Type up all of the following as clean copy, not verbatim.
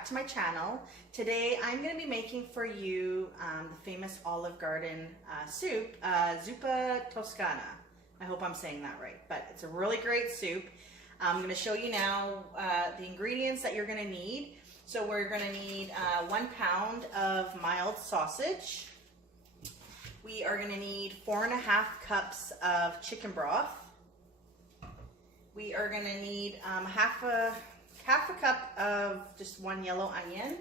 back to my channel. Today I'm going to be making for you the famous Olive Garden soup, Zuppa Toscana. I hope I'm saying that right, but it's a really great soup. I'm going to show you now the ingredients that you're going to need. So we're going to need 1 pound of mild sausage. We are going to need 4.5 cups of chicken broth. We are going to need half a cup of just 1 yellow onion.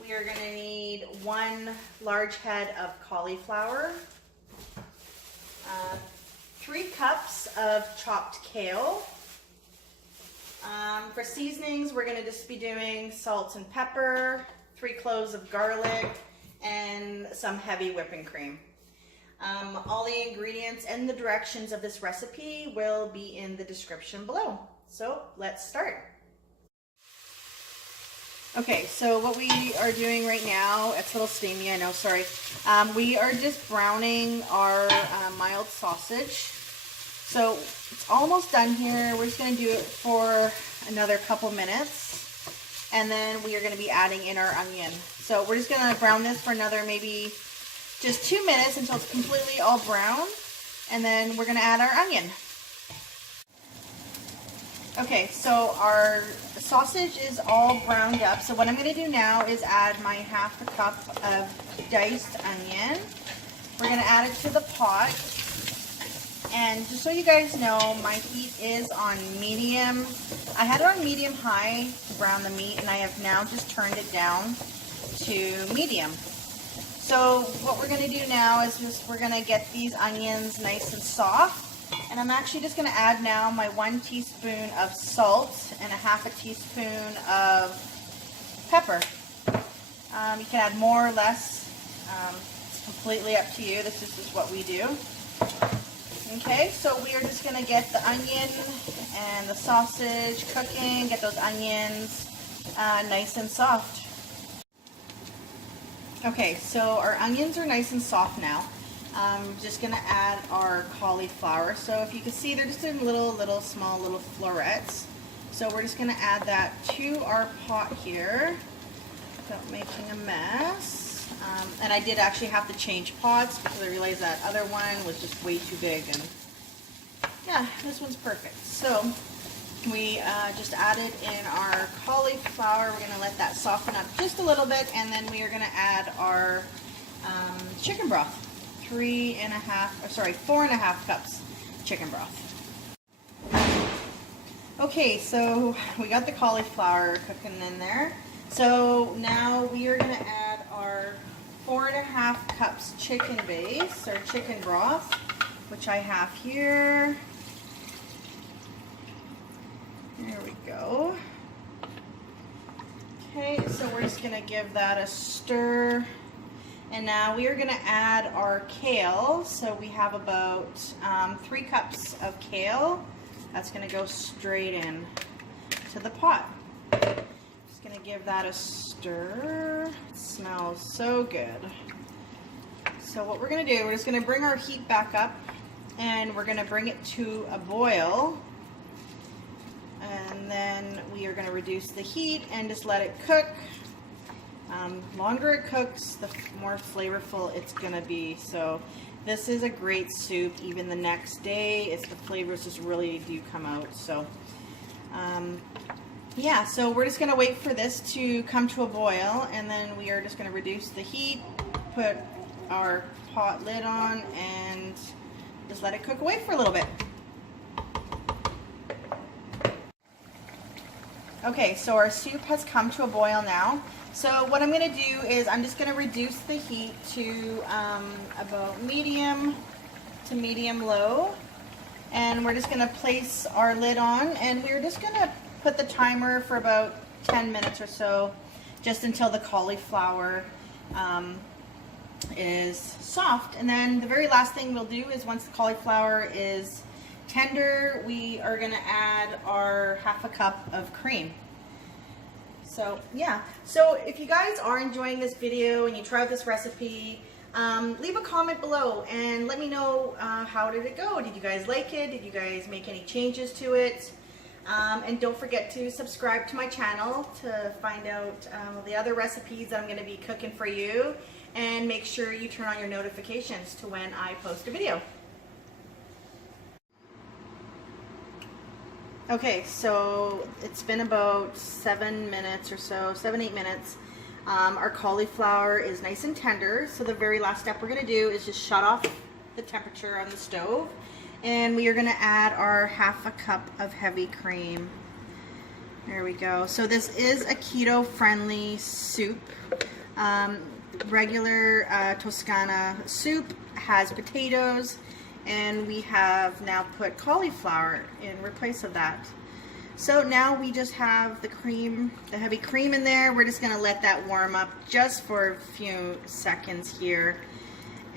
We are going to need 1 large head of cauliflower, 3 cups of chopped kale. For seasonings, we're going to just be doing salt and pepper, 3 cloves of garlic, and some heavy whipping cream. All the ingredients and the directions of this recipe will be in the description below. So let's start. Okay, so what we are doing right now, it's a little steamy, I know, sorry. We are just browning our mild sausage. So it's almost done here. We're just going to do it for another couple minutes. And then we are going to be adding in our onion. So we're just going to brown this for another maybe just 2 minutes until it's completely all brown. And then we're going to add our onion. Okay, so our sausage is all browned up. So what I'm going to do now is add my half a cup of diced onion. We're going to add it to the pot. And just so you guys know, my heat is on medium. I had it on medium high to brown the meat, and I have now just turned it down to medium. So what we're going to do now is we're going to get these onions nice and soft. And I'm actually just going to add now my 1 teaspoon of salt and a half a teaspoon of pepper. You can add more or less. It's completely up to you. This is just what we do. Okay, so we are just going to get the onion and the sausage cooking, get those onions nice and soft. Okay, so our onions are nice and soft now. I'm just going to add our cauliflower. So if you can see, they're just in small little florets. So we're just going to add that to our pot here without making a mess. And I did actually have to change pots because I realized that other one was just way too big. And yeah, this one's perfect. So we just added in our cauliflower. We're going to let that soften up just a little bit, and then we are going to add our chicken broth. 4.5 cups chicken broth. Okay, so we got the cauliflower cooking in there. So now we are going to add our 4.5 cups chicken base, or chicken broth, which I have here. There we go. Okay, so we're just going to give that a stir. And now we are going to add our kale. So we have about 3 cups of kale. That's going to go straight in to the pot. Just going to give that a stir. It smells so good. So what we're going to do, we're just going to bring our heat back up, and we're going to bring it to a boil. And then we are going to reduce the heat and just let it cook. Longer it cooks, the more flavorful it's going to be. So this is a great soup even the next day. The flavors just really do come out. So yeah, so we're just going to wait for this to come to a boil, and then we are just going to reduce the heat, put our pot lid on, and just let it cook away for a little bit. Okay, so our soup has come to a boil now. So what I'm going to do is I'm just going to reduce the heat to about medium to medium-low. And we're just going to place our lid on, and we're just going to put the timer for about 10 minutes or so, just until the cauliflower is soft. And then the very last thing we'll do is, once the cauliflower is tender, we are going to add our half a cup of cream. So yeah, so if you guys are enjoying this video and you tried this recipe, leave a comment below and let me know how did it go. Did you guys like it? Did you guys make any changes to it? And don't forget to subscribe to my channel to find out the other recipes that I'm going to be cooking for you. And make sure you turn on your notifications to when I post a video. Okay, so it's been about 7 minutes or so, 7-8 minutes. Our cauliflower is nice and tender, so the very last step we're going to do is just shut off the temperature on the stove. And we are going to add our 1/2 cup of heavy cream. There we go. So this is a keto friendly soup. Regular Toscana soup has potatoes, and we have now put cauliflower in replace of that. So now we just have the cream, the heavy cream in there. We're just going to let that warm up just for a few seconds here.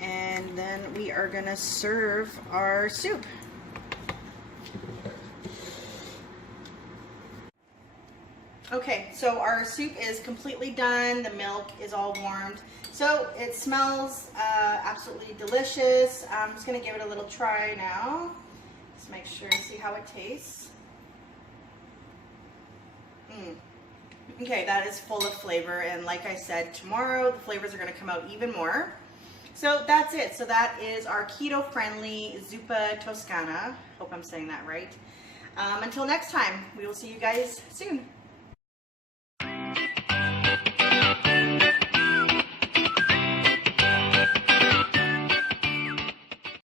And then we are going to serve our soup. Okay, so our soup is completely done. The milk is all warmed. So it smells absolutely delicious. I'm just going to give it a little try now. Just make sure to see how it tastes. Okay, that is full of flavor. And like I said, tomorrow the flavors are going to come out even more. So that's it. So that is our keto-friendly Zuppa Toscana. Hope I'm saying that right. Until next time, we will see you guys soon.